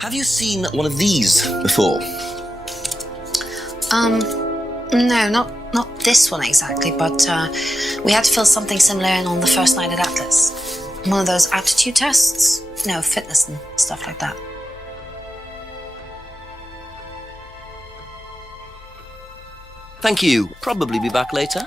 Have you seen one of these before? No, not this one exactly, but we had to fill something similar in on the first night at Atlas. One of those aptitude tests, fitness and stuff like that. Thank you. Probably be back later.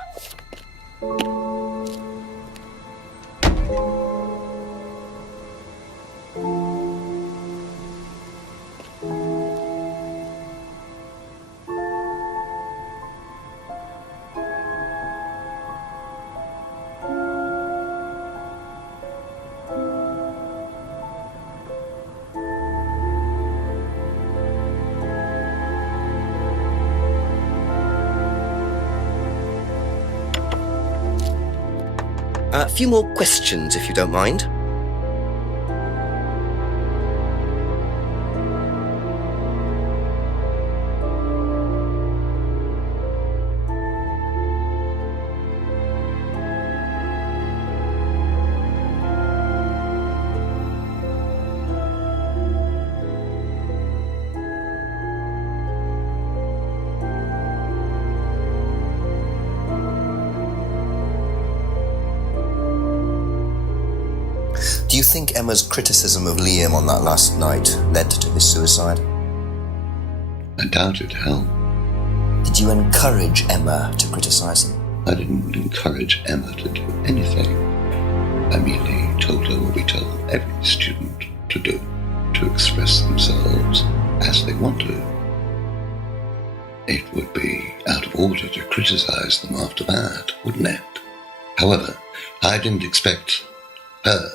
A few more questions, if you don't mind. Do you think Emma's criticism of Liam on that last night led to his suicide? I doubt it, Hal. Did you encourage Emma to criticise him? I didn't encourage Emma to do anything. I merely told her what we tell every student to do, to express themselves as they want to. It would be out of order to criticise them after that, wouldn't it? However, I didn't expect her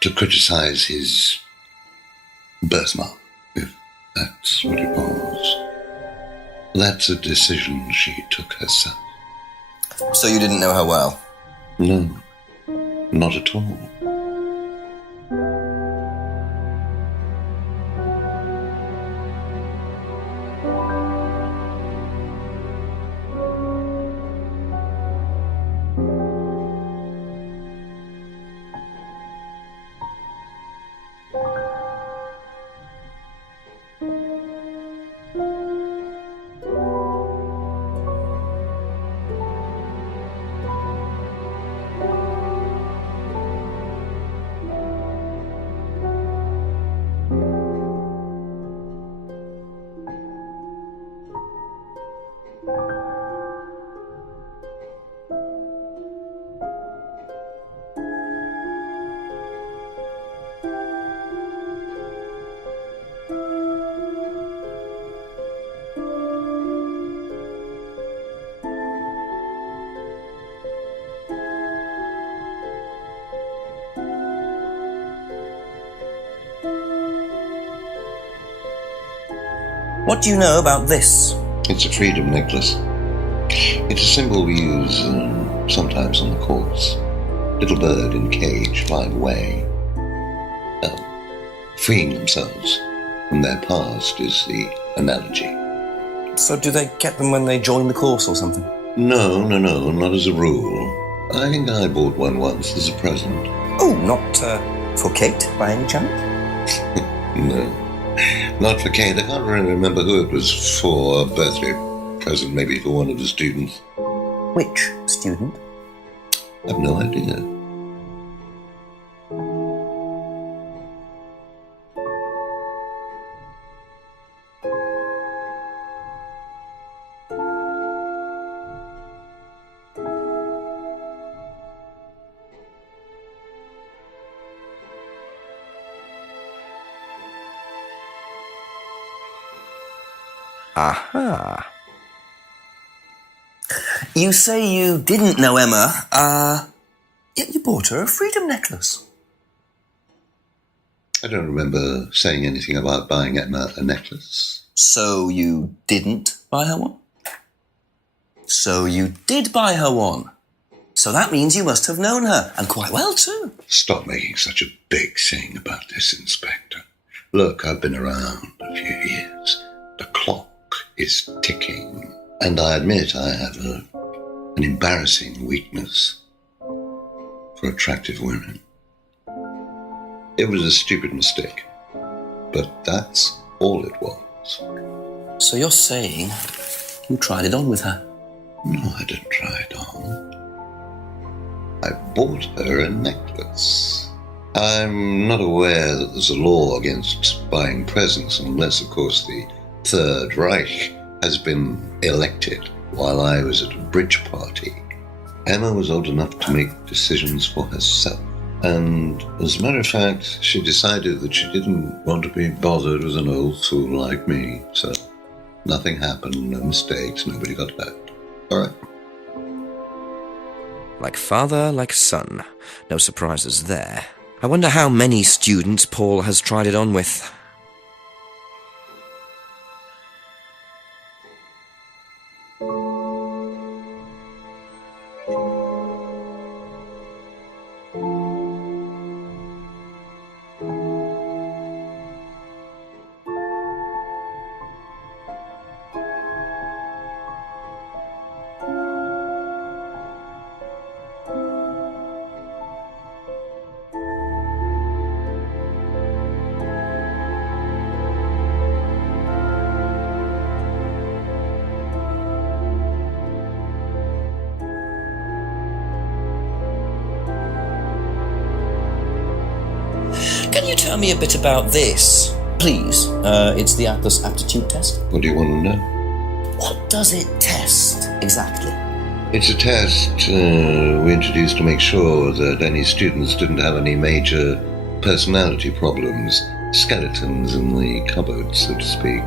to criticise his birthmark, if that's what it was. That's a decision she took herself. So you didn't know her well? No, not at all. What do you know about this? It's a freedom necklace. It's a symbol we use sometimes on the course. Little bird in cage flying away. Freeing themselves from their past is the analogy. So do they get them when they join the course or something? No, not as a rule. I think I bought one once as a present. Oh, not for Kate, by any chance? No, not for Kate. I can't really remember who it was for. A birthday present, maybe for one of the students. Which student? I've no idea. Aha. You say you didn't know Emma, yet you bought her a freedom necklace. I don't remember saying anything about buying Emma a necklace. So you didn't buy her one? So you did buy her one. So that means you must have known her, and quite well too. Stop making such a big thing about this, Inspector. Look, I've been around a few years. The clock is ticking, and I admit I have an embarrassing weakness for attractive women. It was a stupid mistake. but that's all it was. So you're saying you tried it on with her? No, I didn't try it on. I bought her a necklace. I'm not aware that there's a law against buying presents unless, of course, the Third Reich has been elected while I was at a bridge party. Emma was old enough to make decisions for herself. And as a matter of fact, she decided that she didn't want to be bothered with an old fool like me. So nothing happened, no mistakes, nobody got hurt. All right. Like father, like son. No surprises there. I wonder how many students Paul has tried it on with. Can you tell me a bit about this, please? It's the Atlas Aptitude Test. What do you want to know? What does it test, exactly? It's a test we introduced to make sure that any students didn't have any major personality problems, skeletons in the cupboard, so to speak.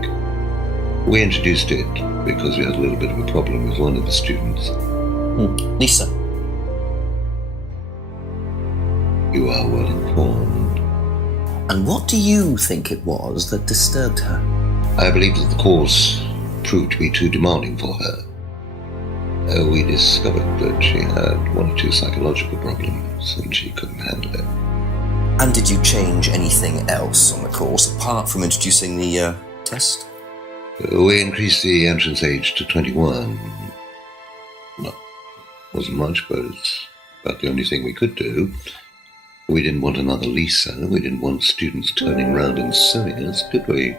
We introduced it because we had a little bit of a problem with one of the students. Lisa. You are well informed. And what do you think it was that disturbed her? I believe that the course proved to be too demanding for her. We discovered that she had one or two psychological problems and she couldn't handle it. And did you change anything else on the course apart from introducing the test? We increased the entrance age to 21. Well, wasn't much, but it's about the only thing we could do. We didn't want another Lisa. We didn't want students turning round and suing us, did we?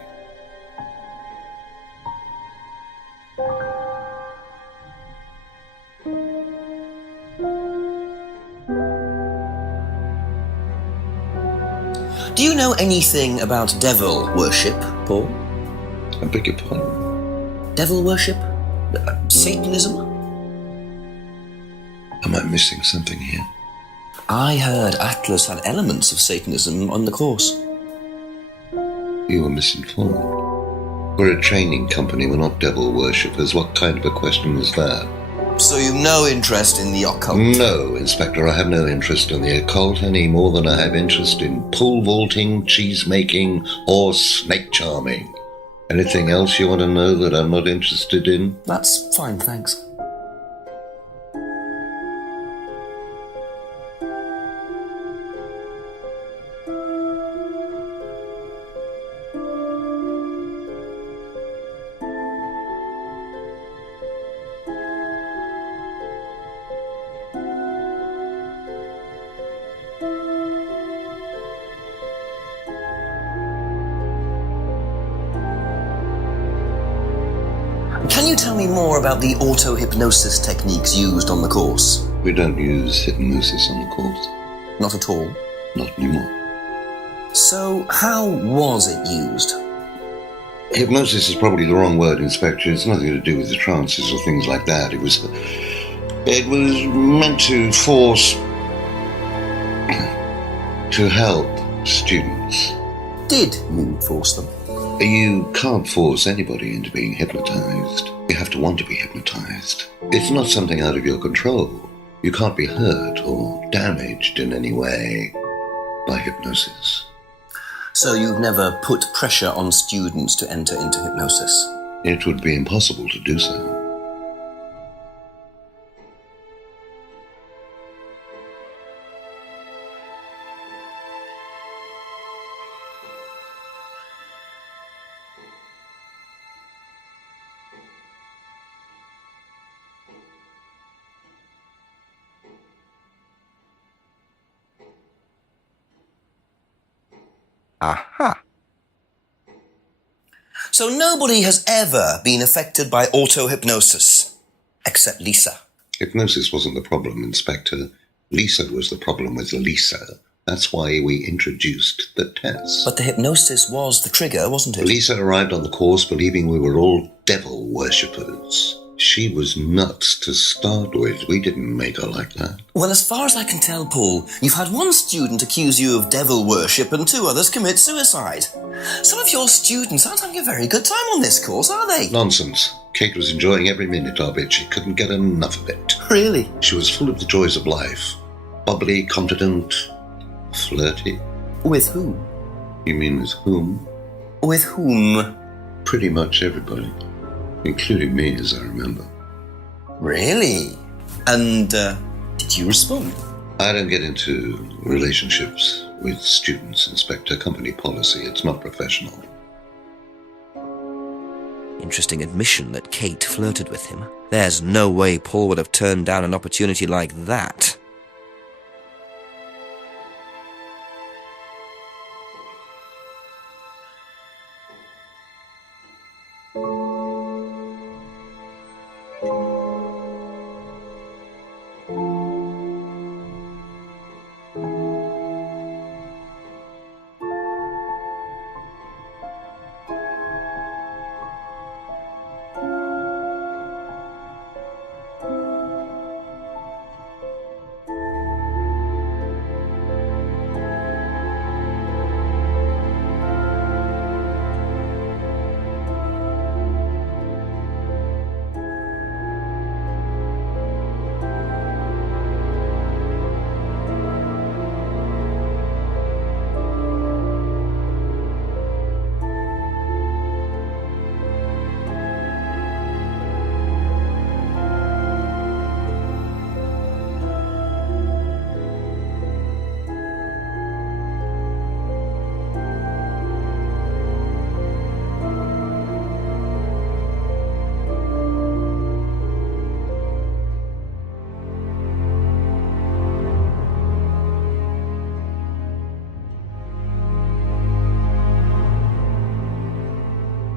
Do you know anything about devil worship, Paul? I beg your pardon? Devil worship? Satanism? Am I missing something here? I heard Atlas had elements of Satanism on the course. You were misinformed. We're a training company, we're not devil worshippers. What kind of a question is that? So you've no interest in the occult? No, Inspector, I have no interest in the occult any more than I have interest in pole vaulting, cheese making, or snake charming. Anything else you want to know that I'm not interested in? That's fine, thanks. Can you tell me more about the auto-hypnosis techniques used on the course? We don't use hypnosis on the course. Not at all. Not anymore. So how was it used? Hypnosis is probably the wrong word, Inspector. It's nothing to do with the trances or things like that. It was meant to force... to help students. Did you force them? You can't force anybody into being hypnotized. You have to want to be hypnotized. It's not something out of your control. You can't be hurt or damaged in any way by hypnosis. So you've never put pressure on students to enter into hypnosis? It would be impossible to do so. Aha! So nobody has ever been affected by auto-hypnosis, except Lisa. Hypnosis wasn't the problem, Inspector. Lisa was the problem with Lisa. That's why we introduced the test. But the hypnosis was the trigger, wasn't it? Lisa arrived on the course believing we were all devil worshippers. She was nuts to start with. We didn't make her like that. Well, as far as I can tell, Paul, you've had one student accuse you of devil worship and 2 others commit suicide. Some of your students aren't having a very good time on this course, are they? Nonsense. Kate was enjoying every minute of it. She couldn't get enough of it. Really? She was full of the joys of life. Bubbly, confident, flirty. With whom? You mean with whom? With whom? Pretty much everybody. Including me, as I remember. Really? And, did you respond? I don't get into relationships with students, Inspector. Company policy. It's not professional. Interesting admission that Kate flirted with him. There's no way Paul would have turned down an opportunity like that.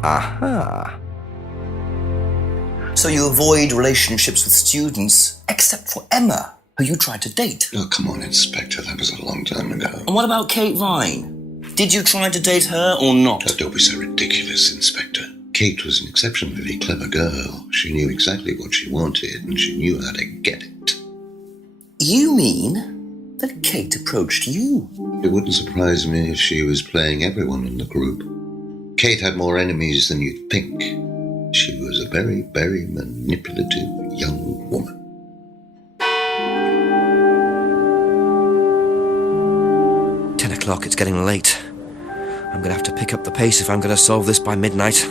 Aha. So you avoid relationships with students, except for Emma, who you tried to date. Oh, come on, Inspector. That was a long time ago. And what about Kate Vine? Did you try to date her or not? Oh, don't be so ridiculous, Inspector. Kate was an exceptionally clever girl. She knew exactly what she wanted, and she knew how to get it. You mean that Kate approached you? It wouldn't surprise me if she was playing everyone in the group. Kate had more enemies than you'd think. She was a very, very manipulative young woman. $10, it's getting late. I'm gonna have to pick up the pace if I'm gonna solve this by midnight.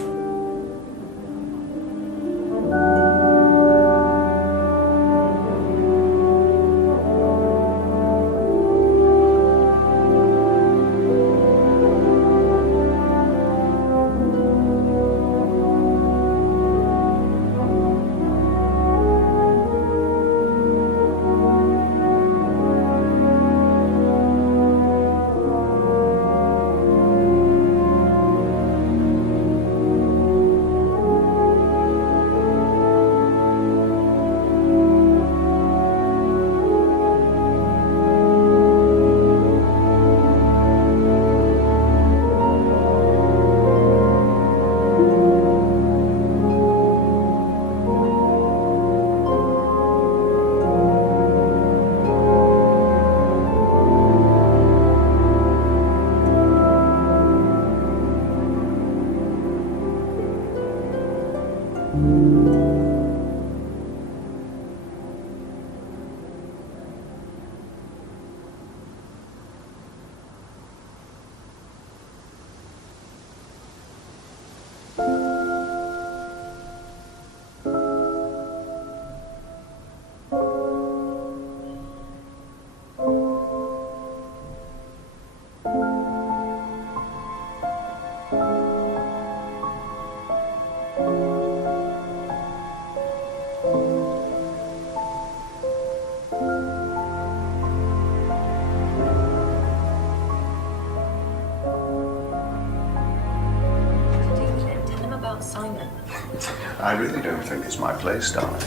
I really don't think it's my place, darling.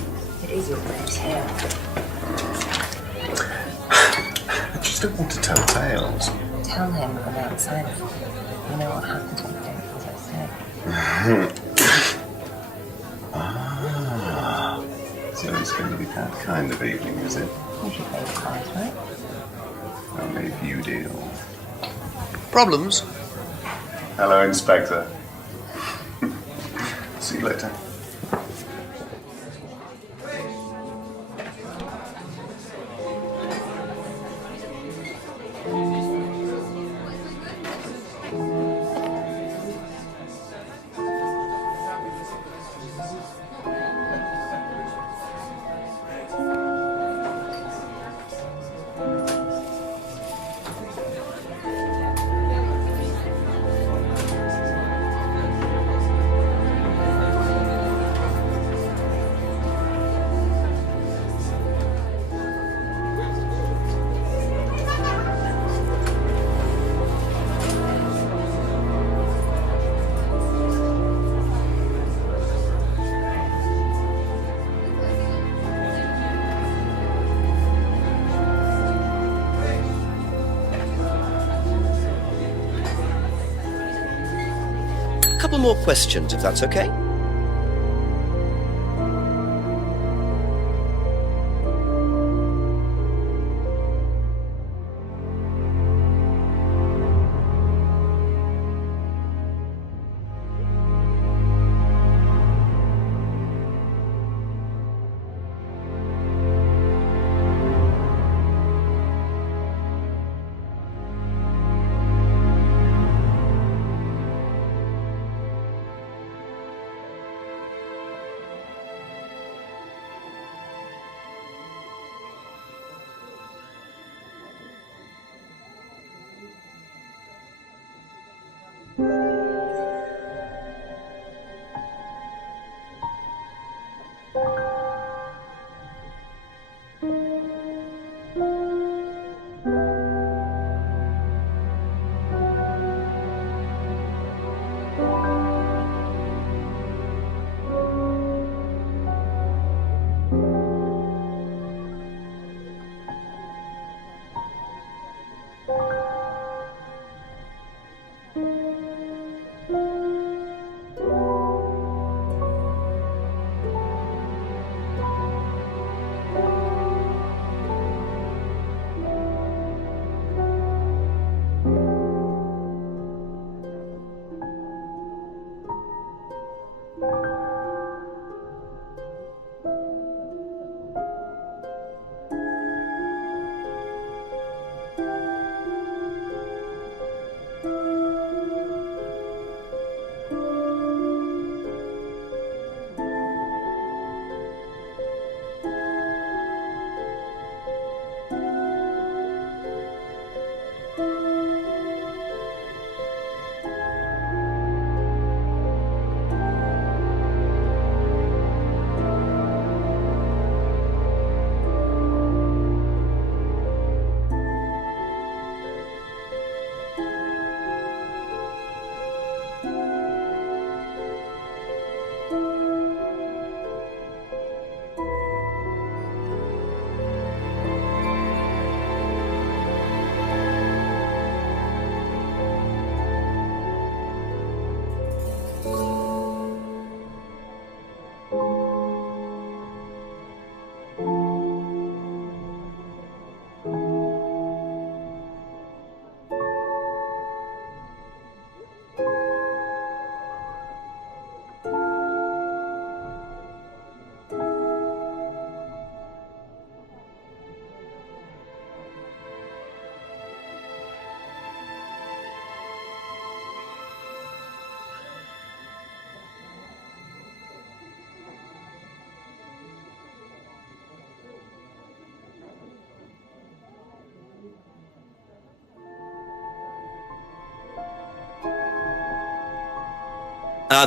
It is your place here. I just don't want to tell tales. Tell him on the outside of it. You know what happens when you don't do as I say. So it's going to be that kind of evening, is it? Who's your favourite class, right? Only if you deal. Problems? Hello, Inspector. See you later. Couple more questions, if that's okay?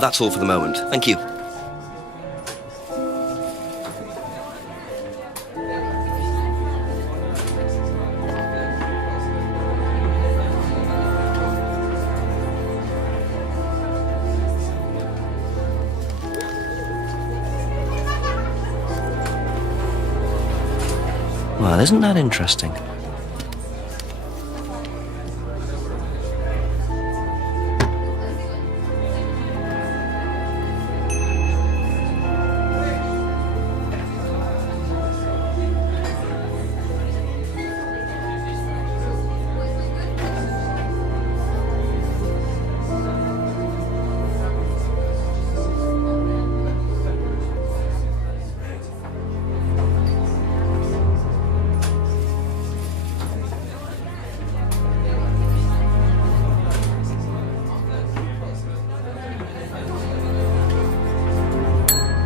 That's all for the moment. Thank you. Well, isn't that interesting?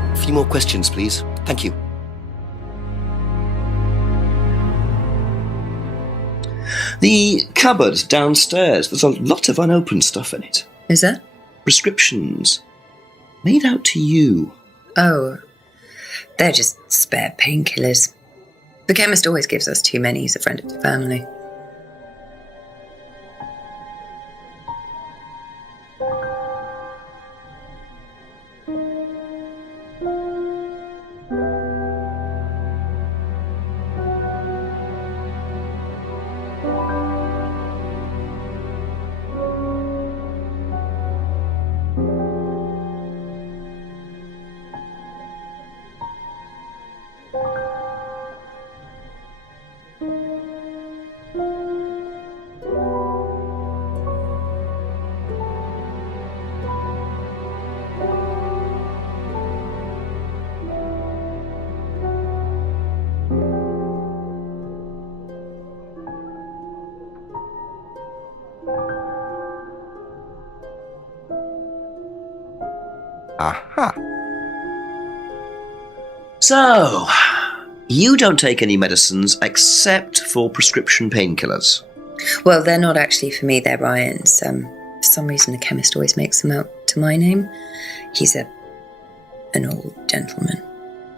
A few more questions, please. Thank you. The cupboard downstairs, there's a lot of unopened stuff in it. Is there? Prescriptions. Made out to you. Oh, they're just spare painkillers. The chemist always gives us too many. He's a friend of the family. Aha! So, you don't take any medicines except for prescription painkillers. Well, they're not actually for me, they're Ryan's. For some reason, the chemist always makes them out to my name. He's an old gentleman.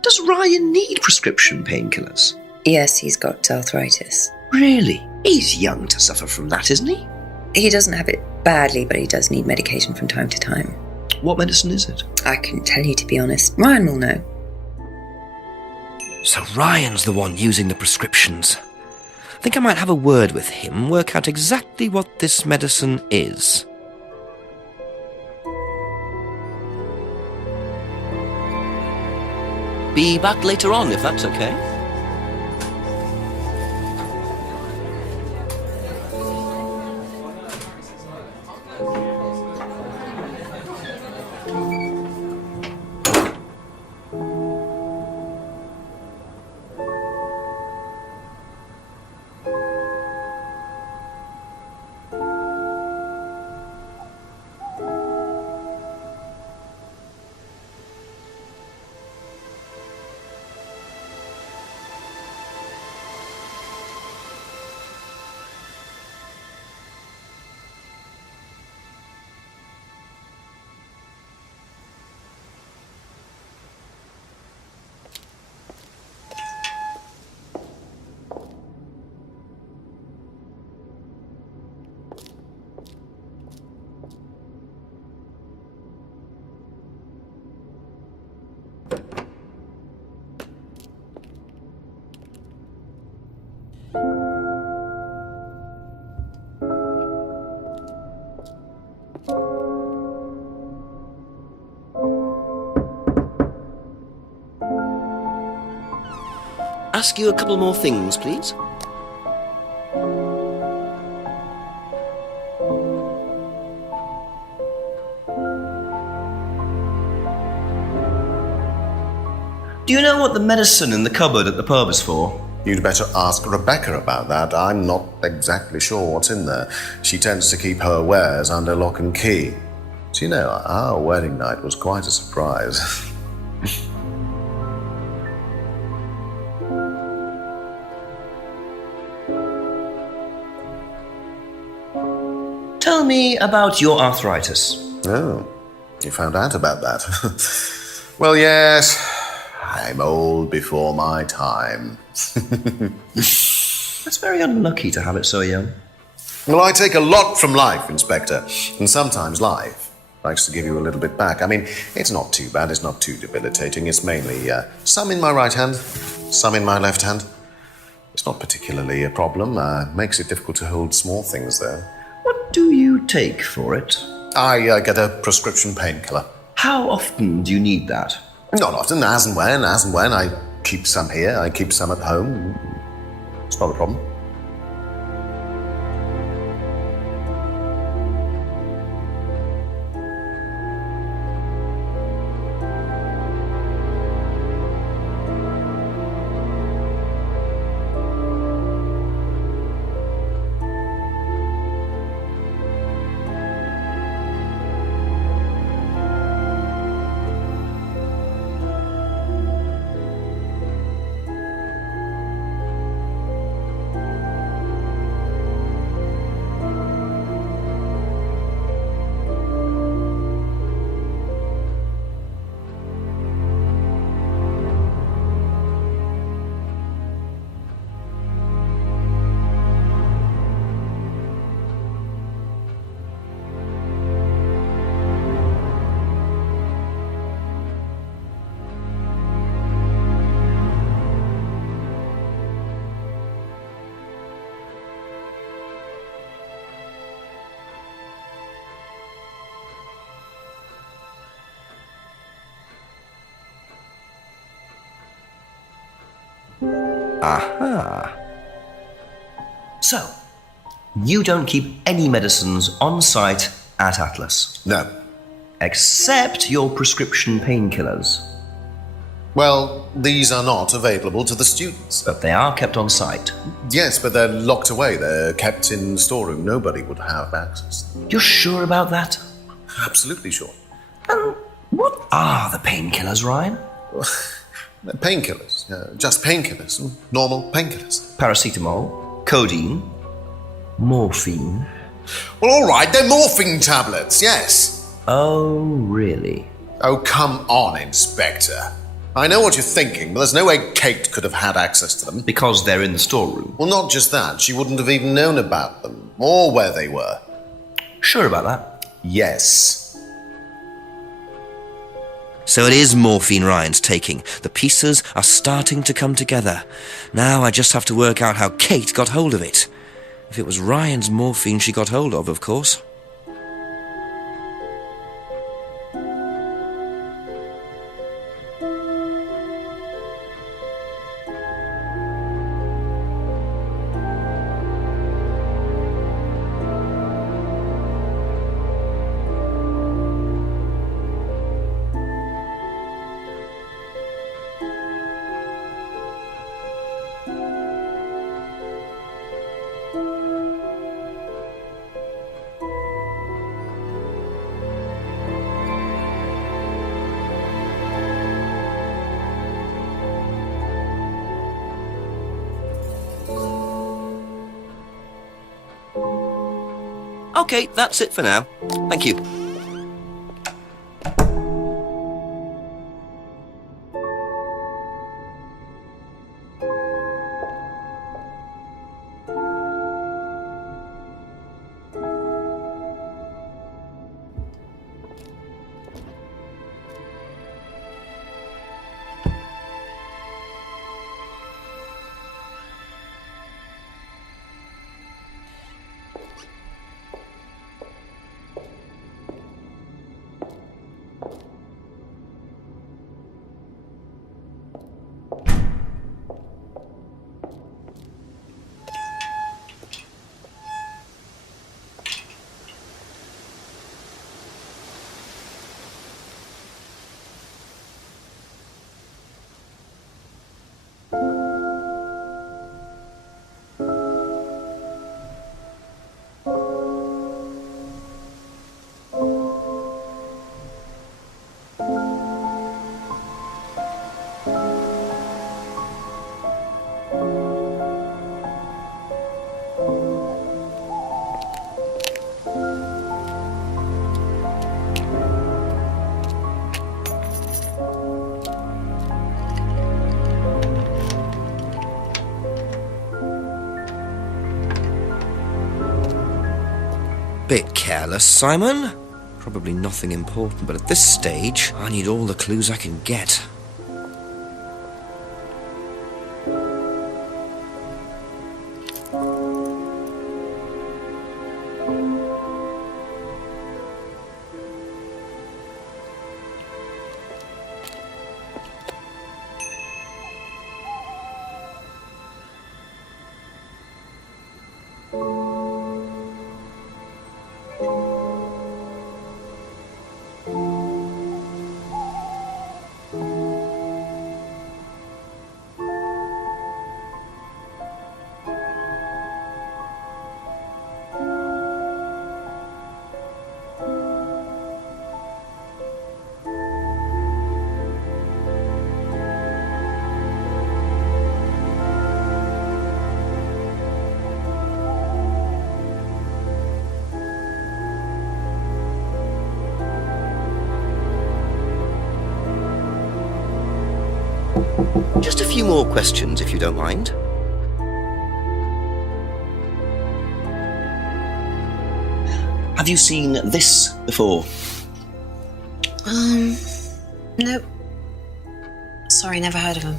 Does Ryan need prescription painkillers? Yes, he's got arthritis. Really? He's young to suffer from that, isn't he? He doesn't have it badly, but he does need medication from time to time. What medicine is it? I couldn't tell you, to be honest. Ryan will know. So Ryan's the one using the prescriptions. I think I might have a word with him, work out exactly what this medicine is. Be back later on, if that's okay. Ask you a couple more things, please. Do you know what the medicine in the cupboard at the pub is for? You'd better ask Rebecca about that. I'm not exactly sure what's in there. She tends to keep her wares under lock and key. So, you know, our wedding night was quite a surprise. Tell me about your arthritis. Oh, you found out about that. Well, yes, I'm old before my time. That's very unlucky to have it so young. Well, I take a lot from life, Inspector, and sometimes life likes to give you a little bit back. I mean, it's not too bad, it's not too debilitating. It's mainly some in my right hand, some in my left hand. It's not particularly a problem. Makes it difficult to hold small things, though. What do you take for it? I get a prescription painkiller. How often do you need that? Not often, as and when. I keep some here, I keep some at home. It's not a problem. Aha. So, you don't keep any medicines on site at Atlas? No. Except your prescription painkillers? Well, these are not available to the students. But they are kept on site? Yes, but they're locked away. They're kept in the storeroom. Nobody would have access. You're sure about that? Absolutely sure. And what are the painkillers, Ryan? They're painkillers. Just painkillers. Normal painkillers. Paracetamol, codeine, morphine. Well, all right, they're morphine tablets, yes. Oh, really? Oh, come on, Inspector. I know what you're thinking, but there's no way Kate could have had access to them. Because they're in the storeroom? Well, not just that. She wouldn't have even known about them, or where they were. Sure about that? Yes. So it is morphine Ryan's taking. The pieces are starting to come together. Now I just have to work out how Kate got hold of it. If it was Ryan's morphine she got hold of course. Okay, that's it for now. Thank you. Bit careless, Simon. Probably nothing important, but at this stage, I need all the clues I can get. Just a few more questions, if you don't mind. Have you seen this before? Nope. Sorry, never heard of him.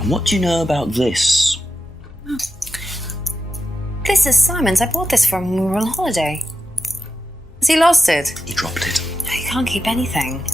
And what do you know about this? This is Simon's. I bought this for him when we were on holiday. Has he lost it? He dropped it. He can't keep anything.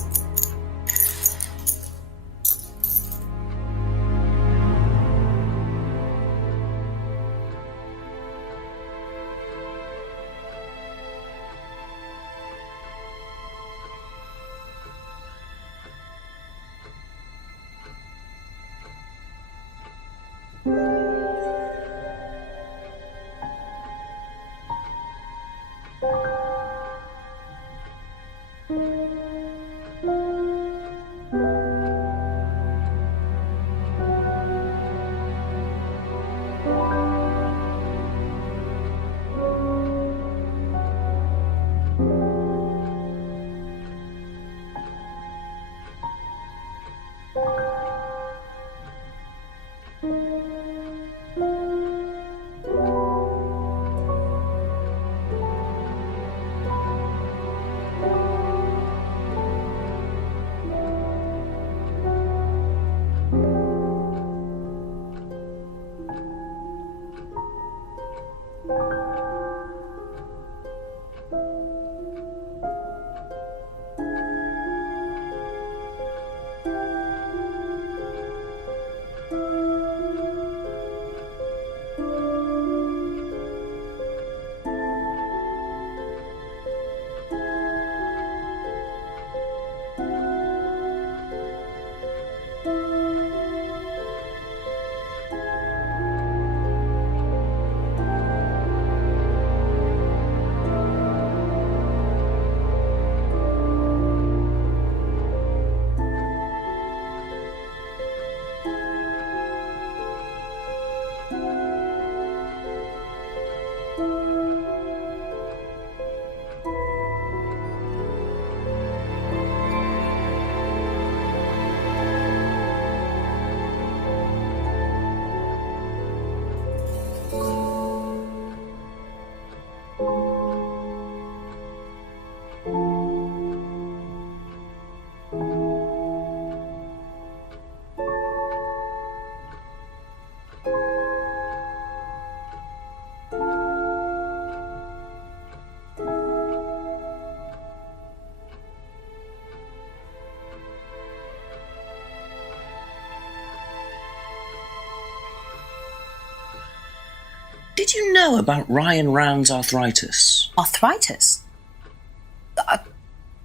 Did you know about Ryan Round's arthritis? Arthritis?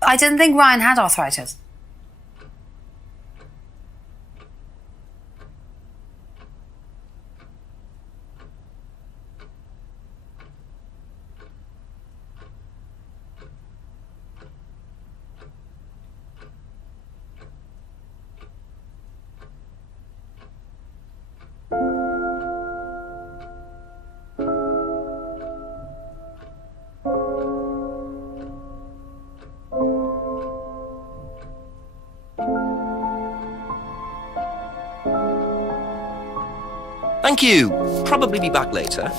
I didn't think Ryan had arthritis. Thank you. Probably be back later.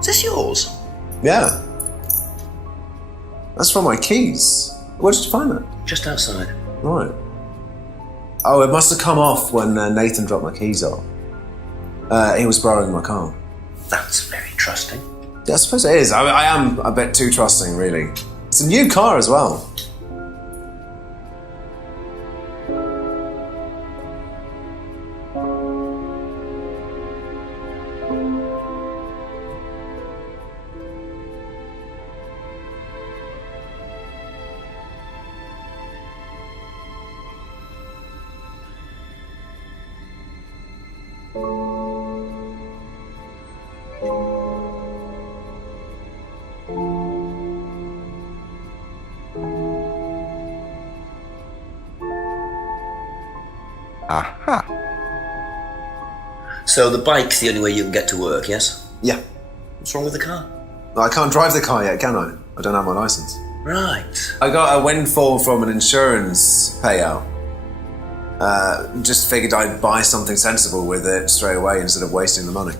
Is this yours? Yeah. That's from my keys. Where did you find that? Just outside. Right. Oh, it must have come off when Nathan dropped my keys off. He was borrowing my car. That's very trusting. Yeah, I suppose it is. I am a bit too trusting, really. It's a new car as well. So the bike's the only way you can get to work, yes? Yeah. What's wrong with the car? I can't drive the car yet, can I? I don't have my licence. Right. I got a windfall from an insurance payout. Just figured I'd buy something sensible with it straight away instead of wasting the money.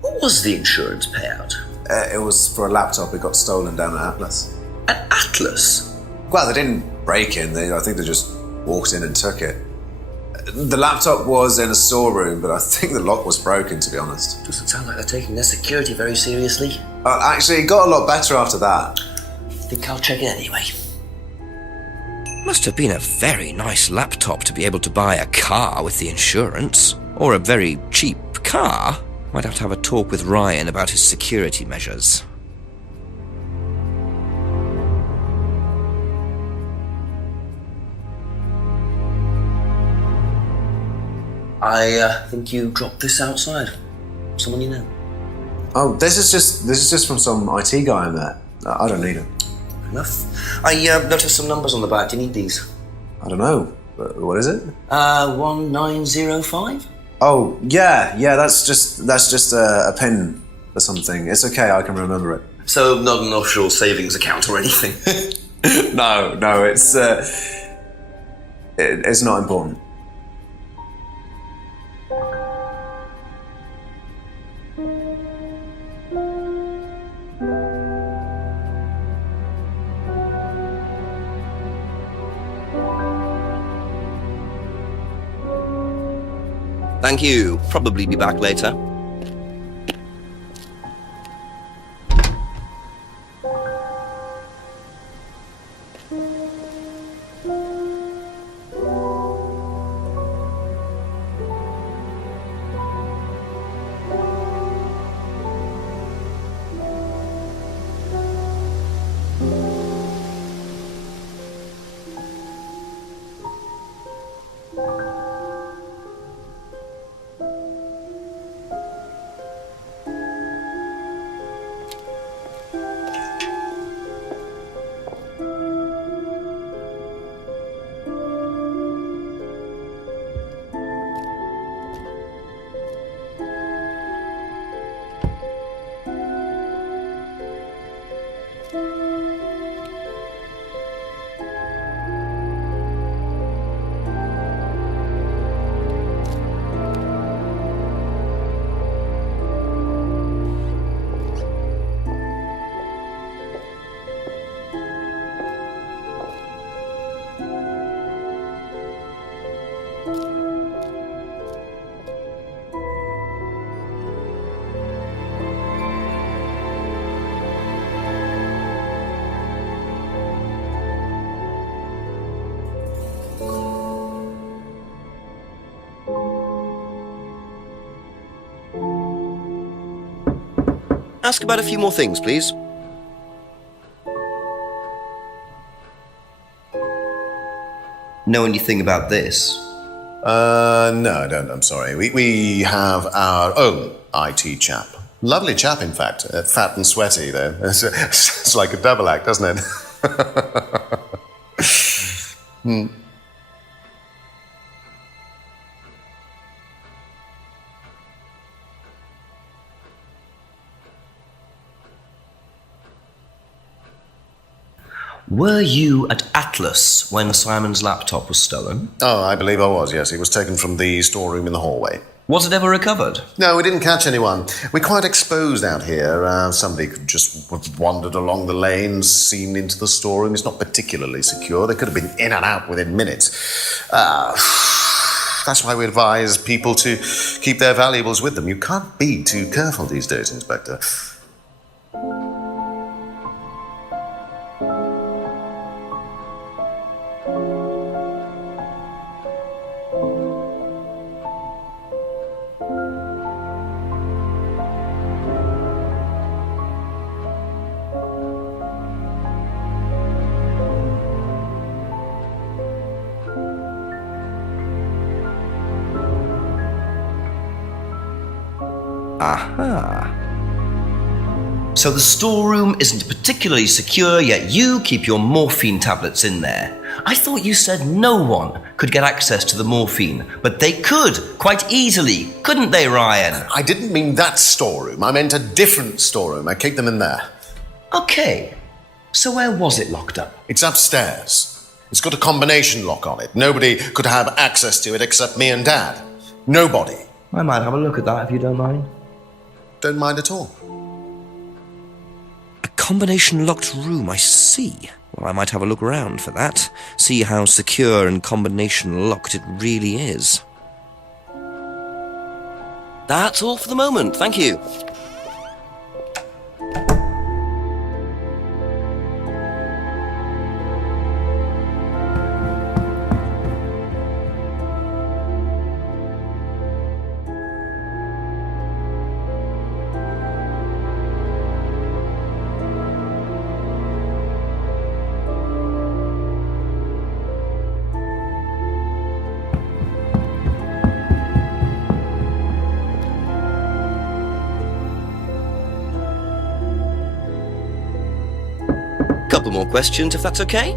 What was the insurance payout? It was for a laptop. It got stolen down at Atlas. At Atlas? Well, they didn't break in. I think they just walked in and took it. The laptop was in a storeroom, but I think the lock was broken, to be honest. Doesn't sound like they're taking their security very seriously. Actually, it got a lot better after that. I think I'll check it anyway. Must have been a very nice laptop to be able to buy a car with the insurance. Or a very cheap car. Might have to have a talk with Ryan about his security measures. I think you dropped this outside. Someone you know. Oh, this is just from some IT guy I met. I don't need it. Enough. I noticed some numbers on the back. Do you need these? I don't know. What is it? 1905? Oh, yeah, that's just a pin or something. It's okay, I can remember it. So not an offshore savings account or anything? No, it's not important. Thank you. Probably be back later. Ask about a few more things, please. Know anything about this? No, I don't, I'm sorry. We have our own IT chap. Lovely chap, in fact. Fat and sweaty, though. It's like a double act, doesn't it? Were you at Atlas when Simon's laptop was stolen? Oh, I believe I was, yes. It was taken from the storeroom in the hallway. Was it ever recovered? No, we didn't catch anyone. We're quite exposed out here. Somebody could just have wandered along the lanes, seen into the storeroom. It's not particularly secure. They could have been in and out within minutes. That's why we advise people to keep their valuables with them. You can't be too careful these days, Inspector. Aha. So the storeroom isn't particularly secure, yet you keep your morphine tablets in there. I thought you said no one could get access to the morphine, but they could, quite easily, couldn't they, Ryan? I didn't mean that storeroom. I meant a different storeroom. I keep them in there. Okay, so where was it locked up? It's upstairs. It's got a combination lock on it. Nobody could have access to it except me and Dad. Nobody. I might have a look at that if you don't mind. Don't mind at all. A combination locked room, I see. Well, I might have a look around for that. See how secure and combination locked it really is. That's all for the moment, thank you. Couple more questions, if that's okay?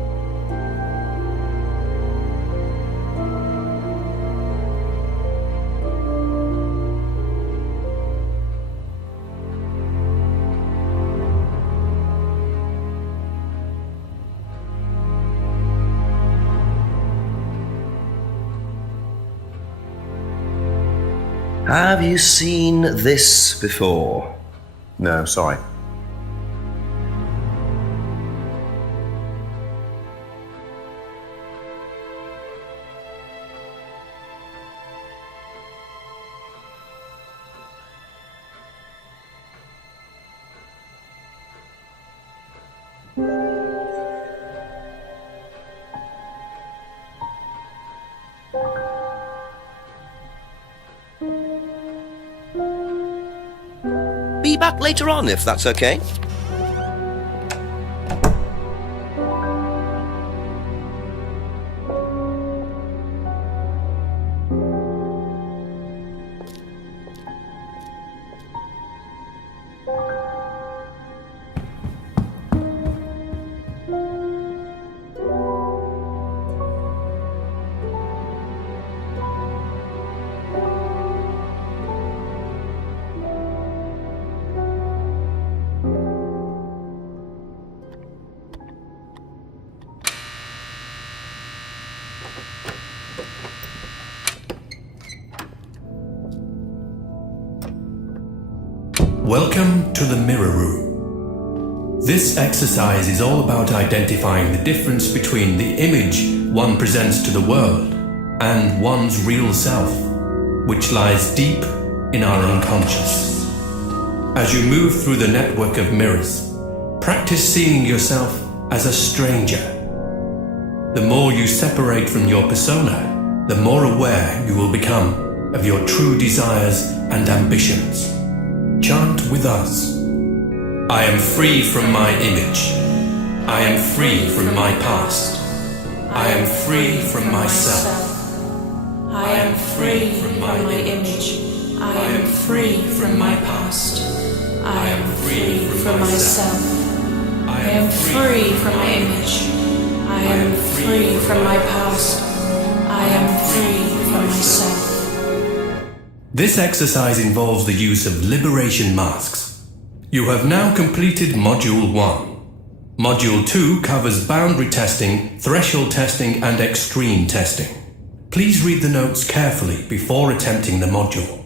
Have you seen this before? No, sorry. Be back later on, if that's okay. Welcome to the Mirror Room. This exercise is all about identifying the difference between the image one presents to the world and one's real self, which lies deep in our unconscious. As you move through the network of mirrors, practice seeing yourself as a stranger. The more you separate from your persona, the more aware you will become of your true desires and ambitions. Chant with us. I am free from my image. I am free from my past. I am free from myself. I am free from my image. I am free from my past. I am free from myself. I am free from my image. I am free from my past. I am free from myself. This exercise involves the use of liberation masks. You have now completed Module 1. Module 2 covers boundary testing, threshold testing, and extreme testing. Please read the notes carefully before attempting the module.